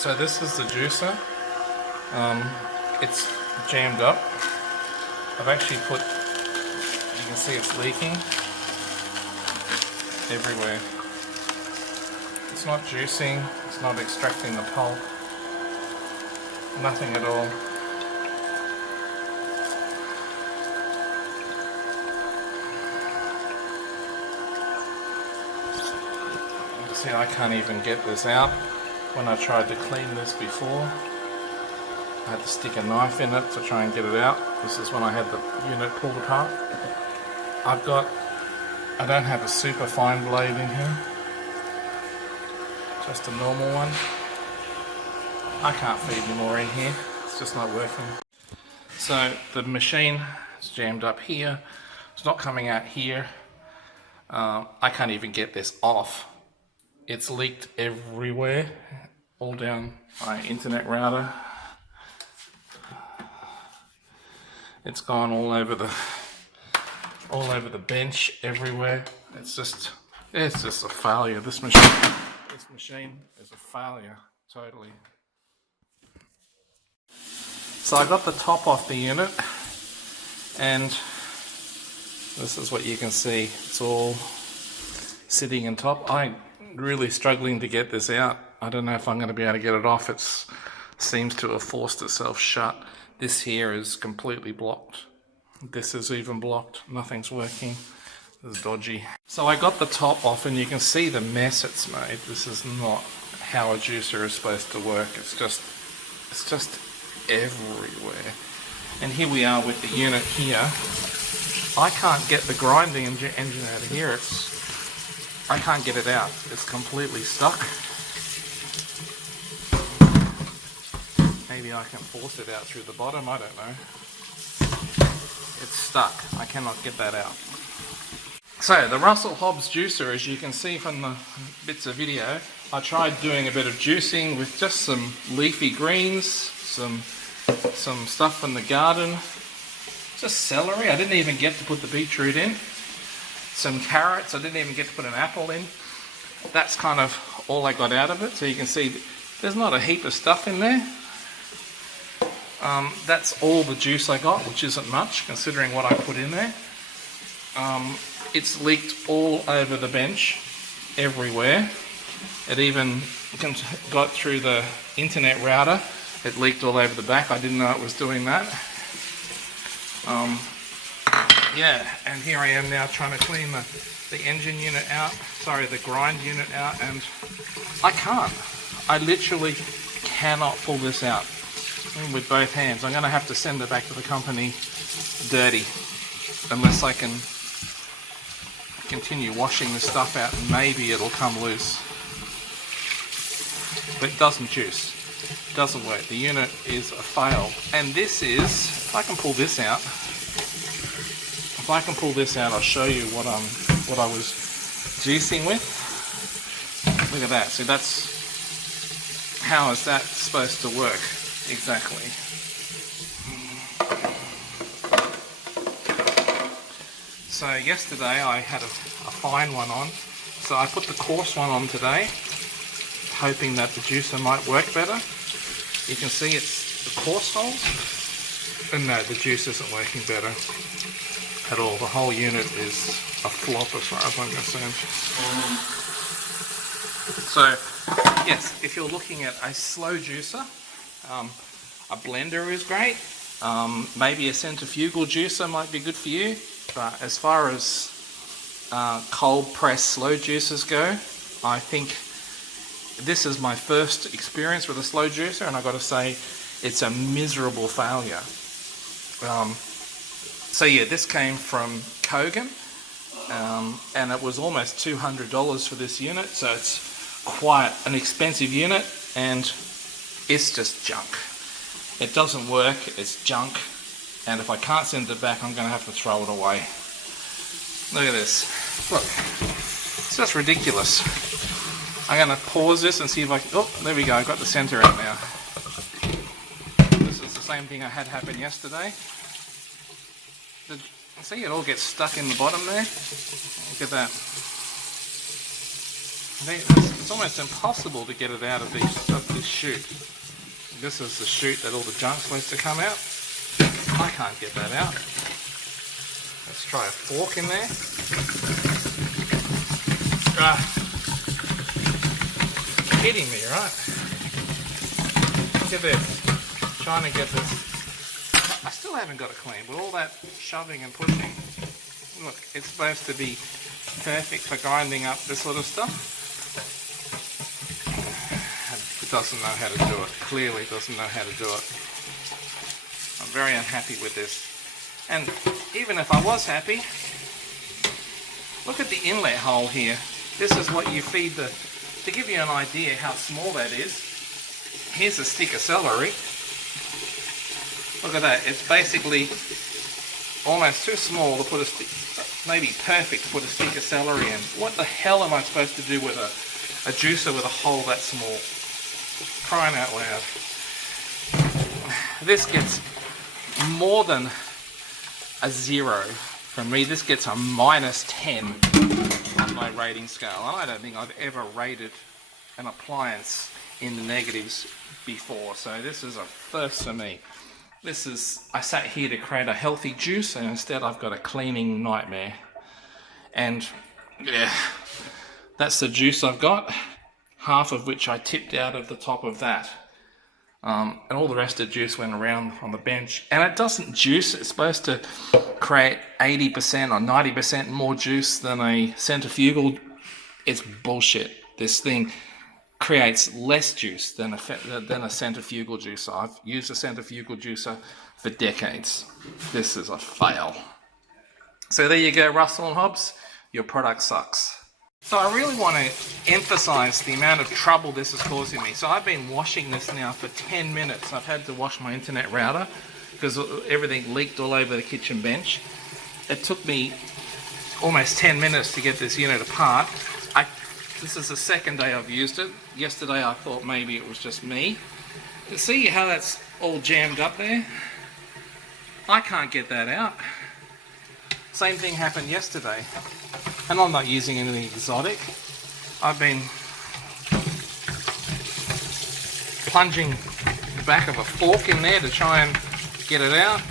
So this is the juicer. It's jammed up. I've actually put, you can see it's leaking everywhere. It's not juicing, it's not extracting the pulp, nothing at all. See, I can't even get this out. When I tried to clean this before, I had to stick a knife in it to try and get it out. This is when I had the unit pulled apart. I don't have a super fine blade in here, just a normal one. I can't feed any more in here, it's just not working. So the machine is jammed up here, it's not coming out here. I can't even get this off. It's leaked everywhere, all down my internet router. It's gone all over the bench, everywhere. It's just a failure. This machine is a failure, totally. So I got the top off the unit, and this is what you can see. It's all sitting on top. I'm really struggling to get this out. I don't know if I'm going to be able to get it off. It seems to have forced itself shut. This here is completely blocked. This is even blocked. Nothing's working. This is dodgy. So I got the top off, and you can see the mess it's made. This is not how a juicer is supposed to work. It's just everywhere. And here we are with the unit here. I can't get the grinding engine out of here. I can't get it out. It's completely stuck. Maybe I can force it out through the bottom, I don't know. It's stuck. I cannot get that out. So the Hobbs Juicer, as you can see from the bits of video, I tried doing a bit of juicing with just some leafy greens, some stuff from the garden, just celery. I didn't even get to put the beetroot in. Some carrots. I didn't even get to put an apple in. That's kind of all I got out of it. So you can see there's not a heap of stuff in there. That's all the juice I got, which isn't much considering what I put in there. It's leaked all over the bench, everywhere. It even got through the internet router. It leaked all over the back. I didn't know it was doing that. Yeah, and here I am now trying to clean the engine unit out, the grind unit out, and I can't. I literally cannot pull this out with both hands. I'm going to have to send it back to the company dirty, unless I can continue washing this stuff out and maybe it'll come loose. But it doesn't juice. It doesn't work. The unit is a fail. And this is, if I can pull this out, I'll show you what I was juicing with. Look at that. See, how is that supposed to work exactly? So yesterday I had a fine one on, so I put the coarse one on today, hoping that the juicer might work better. You can see it's the coarse holes, and no, the juice isn't working better at all. The whole unit is a flop as far as I'm concerned. So yes, if you're looking at a slow juicer, a blender is great. Maybe a centrifugal juicer might be good for you. But as far as cold press slow juicers go, I think this is my first experience with a slow juicer, and I've got to say it's a miserable failure. So yeah, this came from Kogan, and it was almost $200 for this unit, so it's quite an expensive unit, and it's just junk. It doesn't work, it's junk, and if I can't send it back, I'm going to have to throw it away. Look at this. Look, it's just ridiculous. I'm going to pause this and see if I can... Oh, there we go, I got the center out now. This is the same thing I had happen yesterday. See, it all gets stuck in the bottom there. Look at that. It's almost impossible to get it out of this chute. This is the chute that all the junk's supposed to come out. I can't get that out. Let's try a fork in there. Kidding me, right? Look at this. Trying to get this. I still haven't got it clean, but all that shoving and pushing. Look, it's supposed to be perfect for grinding up this sort of stuff. It doesn't know how to do it. Clearly doesn't know how to do it. I'm very unhappy with this. And even if I was happy, look at the inlet hole here. This is what you feed the... To give you an idea how small that is, here's a stick of celery. Look at that. It's basically almost too small to put a stick... Maybe perfect to put a stick of celery in. What the hell am I supposed to do with a juicer with a hole that small? Crying out loud. This gets more than a 0 from me. This gets a -10 on my rating scale. And I don't think I've ever rated an appliance in the negatives before. So this is a first for me. This is, I sat here to create a healthy juice and instead I've got a cleaning nightmare. And yeah, that's the juice I've got. Half of which I tipped out of the top of that. And all the rest of the juice went around on the bench. And it doesn't juice, it's supposed to create 80% or 90% more juice than a centrifugal. It's bullshit. This thing creates less juice than a centrifugal juicer. I've used a centrifugal juicer for decades. This is a fail. So there you go, Russell and Hobbs, your product sucks. So I really want to emphasize the amount of trouble this is causing me. So I've been washing this now for 10 minutes. I've had to wash my internet router because everything leaked all over the kitchen bench. It took me almost 10 minutes to get this unit apart. This is the second day I've used it. Yesterday I thought maybe it was just me. You see how that's all jammed up there? I can't get that out. Same thing happened yesterday. And I'm not using anything exotic. I've been plunging the back of a fork in there to try and get it out.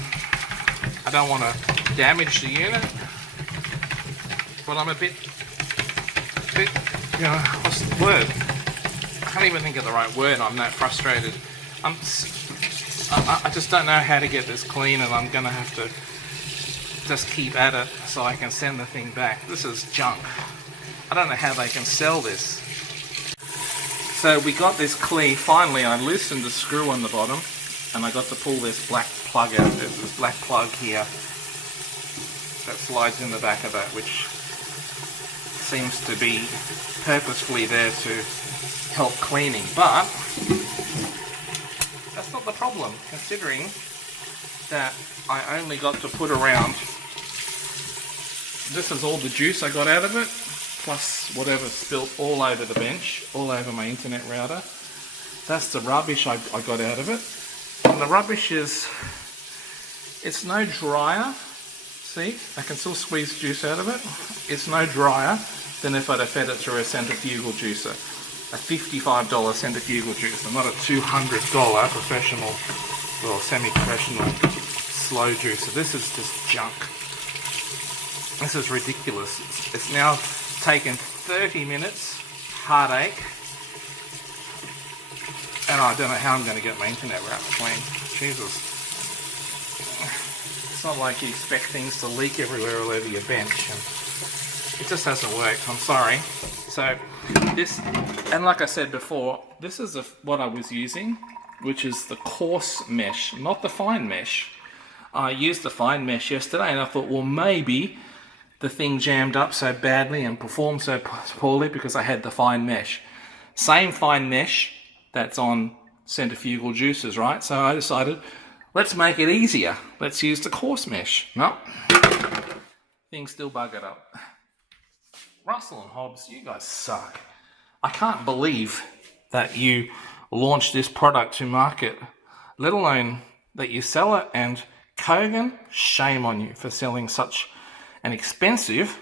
I don't want to damage the unit. But I'm a bit, you know, what's the word? I can't even think of the right word. I'm that frustrated. I just don't know how to get this clean, and I'm going to have to just keep at it so I can send the thing back. This is junk. I don't know how they can sell this. So we got this clean. Finally, I loosened the screw on the bottom, and I got to pull this black plug out. There's this black plug here that slides in the back of that, which seems to be purposefully there to help cleaning, but that's not the problem, considering that I only got to put around, this is all the juice I got out of it, plus whatever spilled all over the bench, all over my internet router. That's the rubbish I got out of it. And the rubbish is, it's no drier. See, I can still squeeze juice out of it. It's no drier than if I'd have fed it through a centrifugal juicer. A $55 centrifugal juicer, not a $200 professional, well, semi-professional slow juicer. This is just junk. This is ridiculous. It's now taken 30 minutes, heartache, and I don't know how I'm going to get my internet router clean. Jesus. It's not like you expect things to leak everywhere all over your bench. And it just hasn't worked. I'm sorry. So this, and like I said before, this is what I was using, which is the coarse mesh, not the fine mesh. I used the fine mesh yesterday, and I thought, well, maybe the thing jammed up so badly and performed so poorly because I had the fine mesh. Same fine mesh that's on centrifugal juicers, right? So I decided, let's make it easier. Let's use the coarse mesh. No, thing's still buggered up. Russell and Hobbs, you guys suck. I can't believe that you launched this product to market, let alone that you sell it. And Kogan, shame on you for selling such an expensive,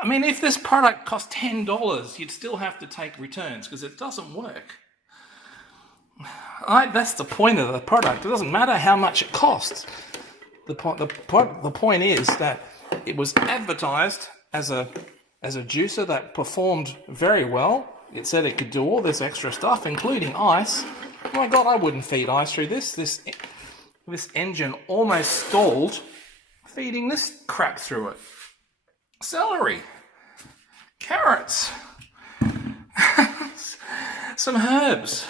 I mean, if this product cost $10, you'd still have to take returns because it doesn't work. That's the point of the product. It doesn't matter how much it costs. The point is that it was advertised as a juicer that performed very well. It said it could do all this extra stuff, including ice. Oh my God, I wouldn't feed ice through this. This engine almost stalled feeding this crap through it. Celery, carrots, some herbs.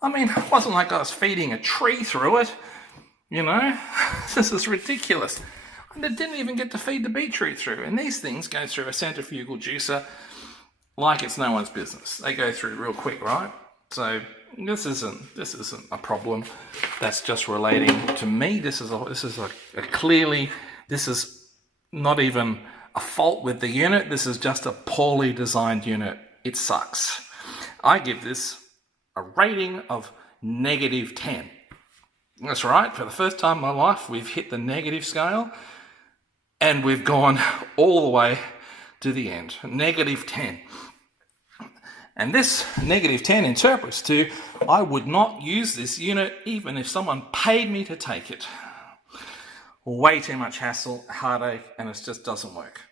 I mean, it wasn't like I was feeding a tree through it, you know. This is ridiculous. And it didn't even get to feed the beetroot through. And these things go through a centrifugal juicer like it's no one's business. They go through real quick, right? So this isn't a problem that's just relating to me. This is not even a fault with the unit. This is just a poorly designed unit. It sucks. I give this a rating of -10. That's right. For the first time in my life, we've hit the negative scale and we've gone all the way to the end. -10. And this -10 interprets to, I would not use this unit even if someone paid me to take it. Way too much hassle, heartache, and it just doesn't work.